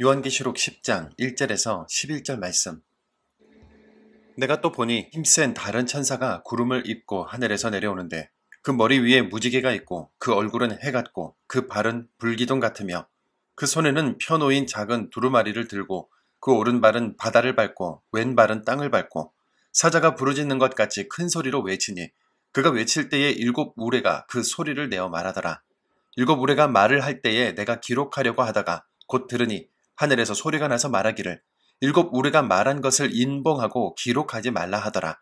요한계시록 10장 1절에서 11절 말씀. 내가 또 보니 힘센 다른 천사가 구름을 입고 하늘에서 내려오는데 그 머리 위에 무지개가 있고 그 얼굴은 해 같고 그 발은 불기둥 같으며 그 손에는 펴놓인 작은 두루마리를 들고 그 오른발은 바다를 밟고 왼발은 땅을 밟고 사자가 부르짖는 것 같이 큰 소리로 외치니 그가 외칠 때에 일곱 우레가 그 소리를 내어 말하더라. 일곱 우레가 말을 할 때에 내가 기록하려고 하다가 곧 들으니 하늘에서 소리가 나서 말하기를 일곱 우레가 말한 것을 인봉하고 기록하지 말라 하더라.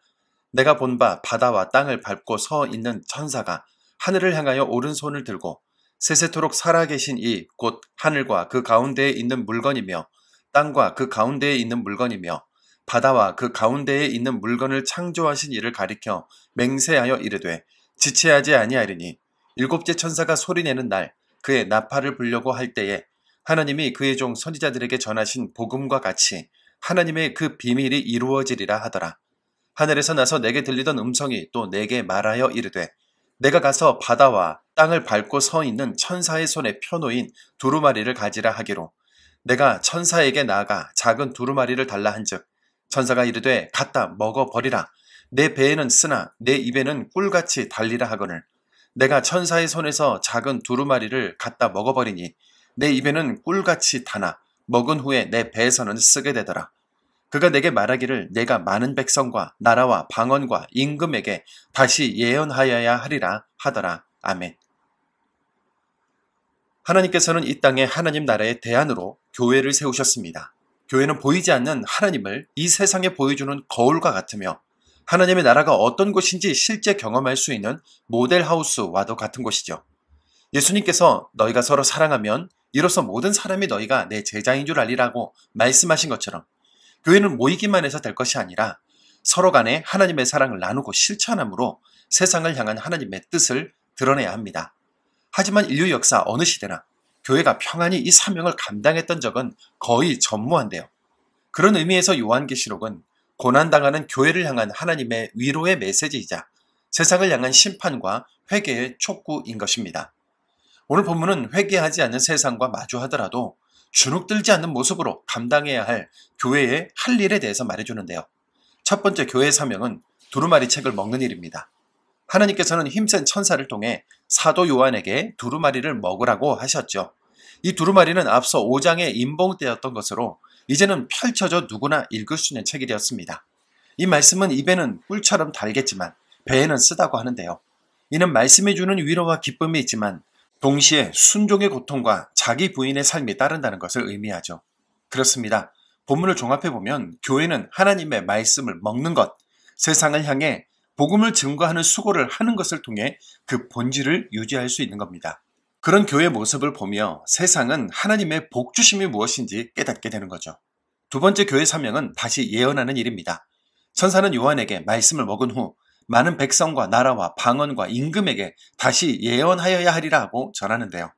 내가 본 바 바다와 땅을 밟고 서 있는 천사가 하늘을 향하여 오른손을 들고 세세토록 살아계신 이 곧 하늘과 그 가운데에 있는 물건이며 땅과 그 가운데에 있는 물건이며 바다와 그 가운데에 있는 물건을 창조하신 이를 가리켜 맹세하여 이르되 지체하지 아니하리니 일곱째 천사가 소리내는 날 그의 나팔을 불려고 할 때에 하나님이 그의 종 선지자들에게 전하신 복음과 같이 하나님의 그 비밀이 이루어지리라 하더라. 하늘에서 나서 내게 들리던 음성이 또 내게 말하여 이르되 내가 가서 바다와 땅을 밟고 서 있는 천사의 손에 펴놓인 두루마리를 가지라 하기로 내가 천사에게 나아가 작은 두루마리를 달라 한즉 천사가 이르되 갖다 먹어버리라. 내 배에는 쓰나 내 입에는 꿀같이 달리라 하거늘 내가 천사의 손에서 작은 두루마리를 갖다 먹어버리니 내 입에는 꿀같이 타나 먹은 후에 내 배에서는 쓰게 되더라. 그가 내게 말하기를 내가 많은 백성과 나라와 방언과 임금에게 다시 예언하여야 하리라 하더라. 아멘. 하나님께서는 이 땅에 하나님 나라의 대안으로 교회를 세우셨습니다. 교회는 보이지 않는 하나님을 이 세상에 보여주는 거울과 같으며 하나님의 나라가 어떤 곳인지 실제 경험할 수 있는 모델하우스와도 같은 곳이죠. 예수님께서 너희가 서로 사랑하면 이로써 모든 사람이 너희가 내 제자인 줄 알리라고 말씀하신 것처럼 교회는 모이기만 해서 될 것이 아니라 서로 간에 하나님의 사랑을 나누고 실천함으로 세상을 향한 하나님의 뜻을 드러내야 합니다. 하지만 인류 역사 어느 시대나 교회가 평안히 이 사명을 감당했던 적은 거의 전무한데요. 그런 의미에서 요한계시록은 고난당하는 교회를 향한 하나님의 위로의 메시지이자 세상을 향한 심판과 회개의 촉구인 것입니다. 오늘 본문은 회개하지 않는 세상과 마주하더라도 주눅들지 않는 모습으로 감당해야 할 교회의 할 일에 대해서 말해주는데요. 첫 번째 교회의 사명은 두루마리 책을 먹는 일입니다. 하나님께서는 힘센 천사를 통해 사도 요한에게 두루마리를 먹으라고 하셨죠. 이 두루마리는 앞서 5장에 인봉되었던 것으로 이제는 펼쳐져 누구나 읽을 수 있는 책이 되었습니다. 이 말씀은 입에는 꿀처럼 달겠지만 배에는 쓰다고 하는데요. 이는 말씀이 주는 위로와 기쁨이 있지만 동시에 순종의 고통과 자기 부인의 삶이 따른다는 것을 의미하죠. 그렇습니다. 본문을 종합해보면 교회는 하나님의 말씀을 먹는 것, 세상을 향해 복음을 증거하는 수고를 하는 것을 통해 그 본질을 유지할 수 있는 겁니다. 그런 교회의 모습을 보며 세상은 하나님의 복주심이 무엇인지 깨닫게 되는 거죠. 두 번째 교회 사명은 다시 예언하는 일입니다. 천사는 요한에게 말씀을 먹은 후 많은 백성과 나라와 방언과 임금에게 다시 예언하여야 하리라 하고 전하는데요.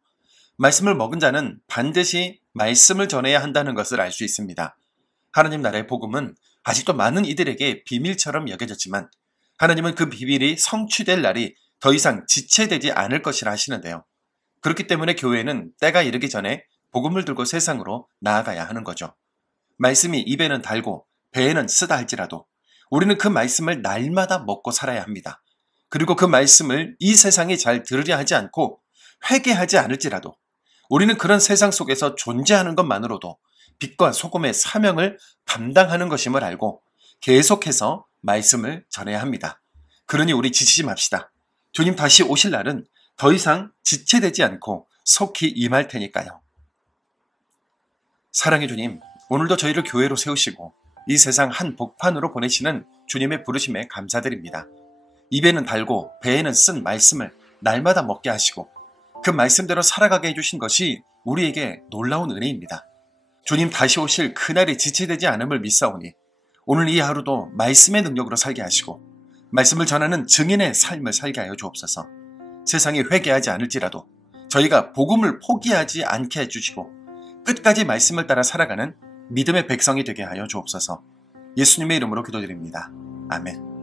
말씀을 먹은 자는 반드시 말씀을 전해야 한다는 것을 알 수 있습니다. 하나님 나라의 복음은 아직도 많은 이들에게 비밀처럼 여겨졌지만 하나님은 그 비밀이 성취될 날이 더 이상 지체되지 않을 것이라 하시는데요. 그렇기 때문에 교회는 때가 이르기 전에 복음을 들고 세상으로 나아가야 하는 거죠. 말씀이 입에는 달고 배에는 쓰다 할지라도 우리는 그 말씀을 날마다 먹고 살아야 합니다. 그리고 그 말씀을 이 세상이 잘 들으려 하지 않고 회개하지 않을지라도 우리는 그런 세상 속에서 존재하는 것만으로도 빛과 소금의 사명을 감당하는 것임을 알고 계속해서 말씀을 전해야 합니다. 그러니 우리 지치지 맙시다. 주님 다시 오실 날은 더 이상 지체되지 않고 속히 임할 테니까요. 사랑의 주님, 오늘도 저희를 교회로 세우시고 이 세상 한 복판으로 보내시는 주님의 부르심에 감사드립니다. 입에는 달고 배에는 쓴 말씀을 날마다 먹게 하시고 그 말씀대로 살아가게 해주신 것이 우리에게 놀라운 은혜입니다. 주님 다시 오실 그날이 지체되지 않음을 믿사오니 오늘 이 하루도 말씀의 능력으로 살게 하시고 말씀을 전하는 증인의 삶을 살게 하여 주옵소서. 세상이 회개하지 않을지라도 저희가 복음을 포기하지 않게 해주시고 끝까지 말씀을 따라 살아가는 믿음의 백성이 되게 하여 주옵소서. 예수님의 이름으로 기도드립니다. 아멘.